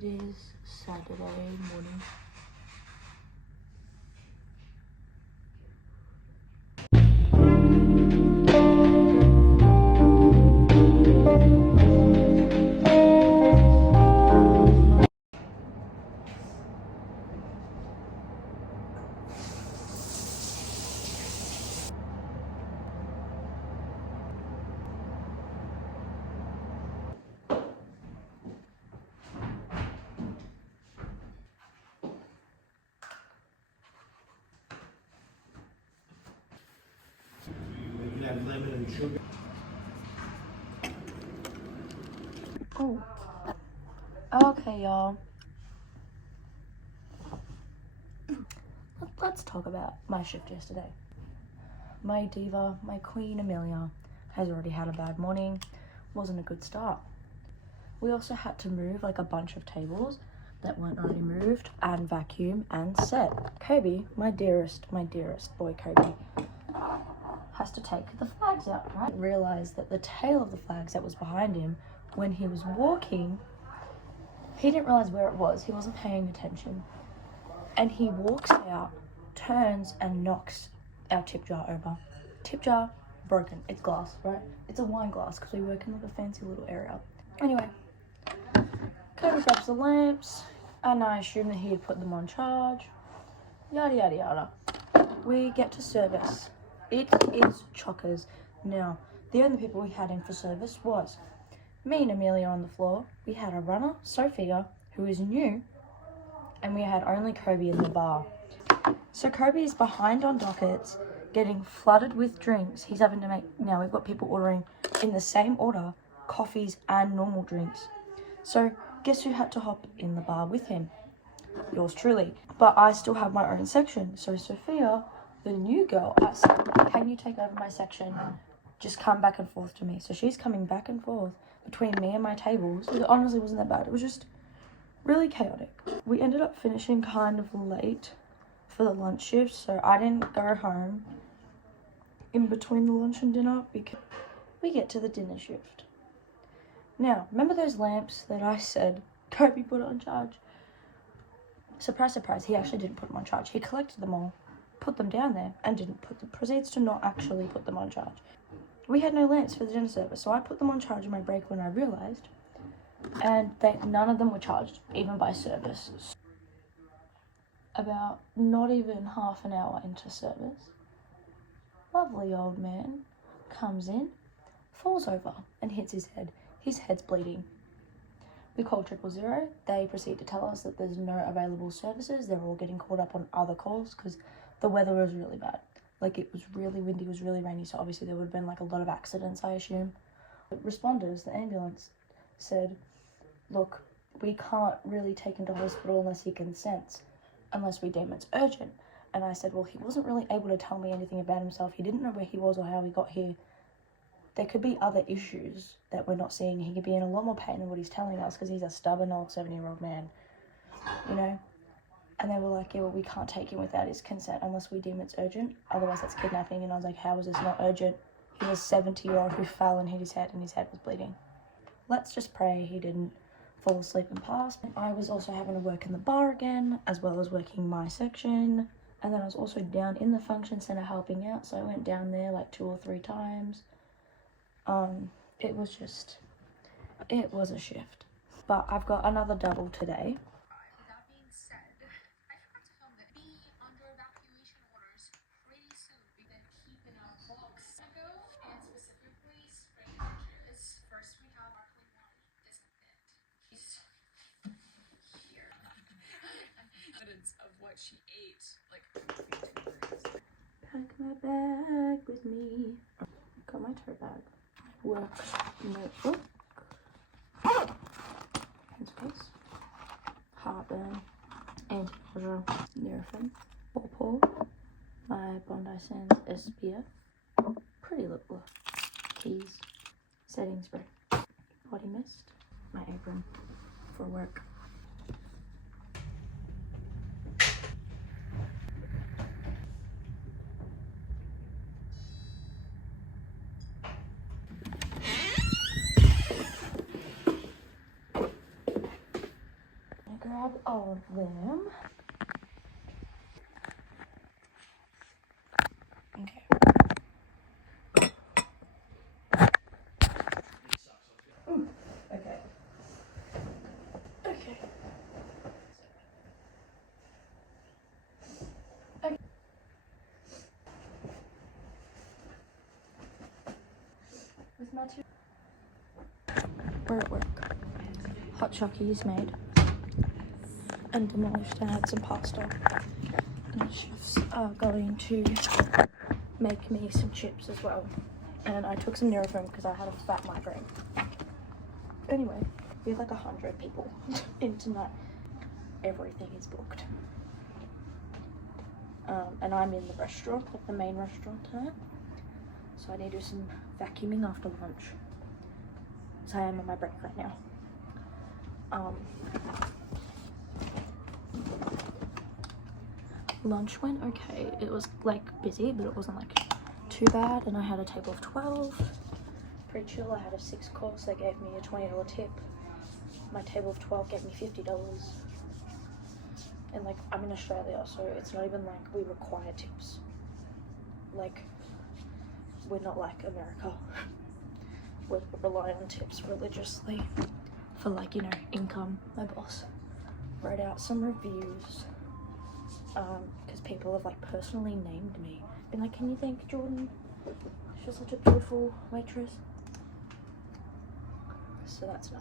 It is Saturday morning. You can have lemon and sugar. Oh, okay, y'all. Let's talk about my shift yesterday. My diva, my queen Amelia, has already had a bad morning. Wasn't a good start. We also had to move like a bunch of tables that weren't already moved and vacuum and set. Kobe, my dearest boy Kobe, has to take the flags out, right? Realized that the tail of the flags that was behind him when he was walking, he didn't realize where it was. He wasn't paying attention. And he walks out, turns and knocks our tip jar over. Tip jar, broken. It's glass, right? It's a wine glass because we work in like a fancy little area. Anyway, Kobe grabs the lamps and I assume that he had put them on charge. Yada yada yada. We get to service. It is chockers. Now, the only people we had in for service was me and Amelia on the floor. We had a runner, Sophia, who is new, and we had only Kobe in the bar. So Kobe is behind on dockets, getting flooded with drinks. He's having to make, now we've got people ordering in the same order, coffees and normal drinks. So guess who had to hop in the bar with him? Yours truly. But I still have my own section. So Sophia, the new girl, I said, can you take over my section? Just come back and forth to me. So she's coming back and forth between me and my tables. It honestly wasn't that bad. It was just really chaotic. We ended up finishing kind of late for the lunch shift, so I didn't go home in between the lunch and dinner because we get to the dinner shift. Now, remember those lamps that I said Kobe put on charge? Surprise, surprise, he actually didn't put them on charge. He collected them all, put them down there, and didn't put them, proceeds to not actually put them on charge. We had no lamps for the dinner service, so I put them on charge in my break when I realized, and none of them were charged, even by service. About not even half an hour into service, lovely old man comes in, falls over and hits his head. His head's bleeding. We call 000. They proceed to tell us that there's no available services. They're all getting caught up on other calls because the weather was really bad. Like, it was really windy, it was really rainy, so obviously there would have been like a lot of accidents, I assume. Responders, the ambulance, said, look, we can't really take him to hospital unless he consents, unless we deem it's urgent. And I said, well, he wasn't really able to tell me anything about himself. He didn't know where he was or how he got here. There could be other issues that we're not seeing. He could be in a lot more pain than what he's telling us because he's a stubborn old 70-year-old man, you know? And they were like, yeah, well, we can't take him without his consent unless we deem it's urgent. Otherwise, that's kidnapping. And I was like, how is this not urgent? He was a 70-year-old who fell and hit his head, and his head was bleeding. Let's just pray he didn't fall asleep and pass. I was also having to work in the bar again, as well as working my section. And then I was also down in the function center helping out, so I went down there like 2 or 3 times. It was a shift. But I've got another double today. That being said, I forgot to film that be under evacuation orders pretty soon. We then keep in our box and specifically spring edges. First we have our clean body, isn't it? She's here. Evidence of what she ate, like Pack my bag with me. Got my tote bag. Work notebook. Headspace. Heartburn. Anti-nausea. Nurofen. Paw. My Bondi Sands SPF. Pretty lip gloss. Keys. Setting spray. Body mist. My apron for work. of them. Okay. Ooh, okay. Okay. Okay. With my two. We're at work. Hot Chucky's made and demolished. I had some pasta. And the chefs are going to make me some chips as well. And I took some Nurofen because I had a fat migraine. Anyway, we have like 100 people in tonight. Everything is booked. And I'm in the restaurant, like the main restaurant tonight. So I need to do some vacuuming after lunch. So I am on my break right now. Lunch went okay. It was like busy, but it wasn't like too bad. And I had a table of 12. Pretty chill. I had a 6 course. They gave me a $20 tip. My table of 12 gave me $50. And like, I'm in Australia, so it's not even like we require tips. Like, we're not like America. We rely on tips religiously for like, you know, income. My boss wrote out some reviews because people have like personally named me. Been like, can you thank Jordan? She's such a beautiful waitress. So that's nice.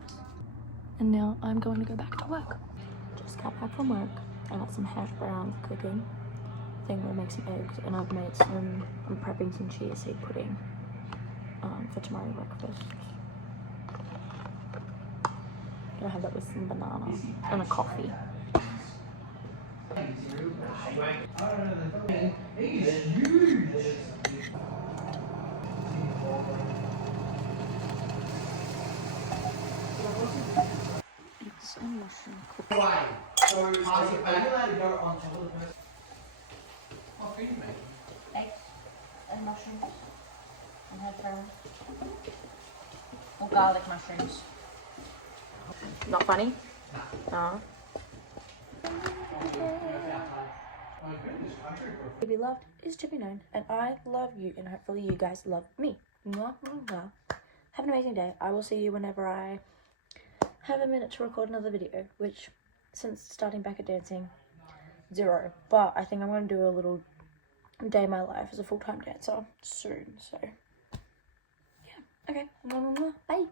And now I'm going to go back to work. Just got back from work. I got some hash browns cooking. I think we'll make some eggs, and I've made some, I'm prepping some chia seed pudding for tomorrow breakfast. Gonna have that with some banana and a coffee. It's a mushroom cookie. So pass it back. Are you allowed to go on top of the person? Oh, feed me. Eggs and mushrooms and hash browns. Or garlic mushrooms. Not funny? No. To be loved is to be known, and I love you, and hopefully you guys love me. Mwah, mwah, mwah. Have an amazing day. I will see you whenever I have a minute to record another video, which, since starting back at dancing, 0. But I think I'm going to do a little day in my life as a full-time dancer soon, so yeah. Okay, bye.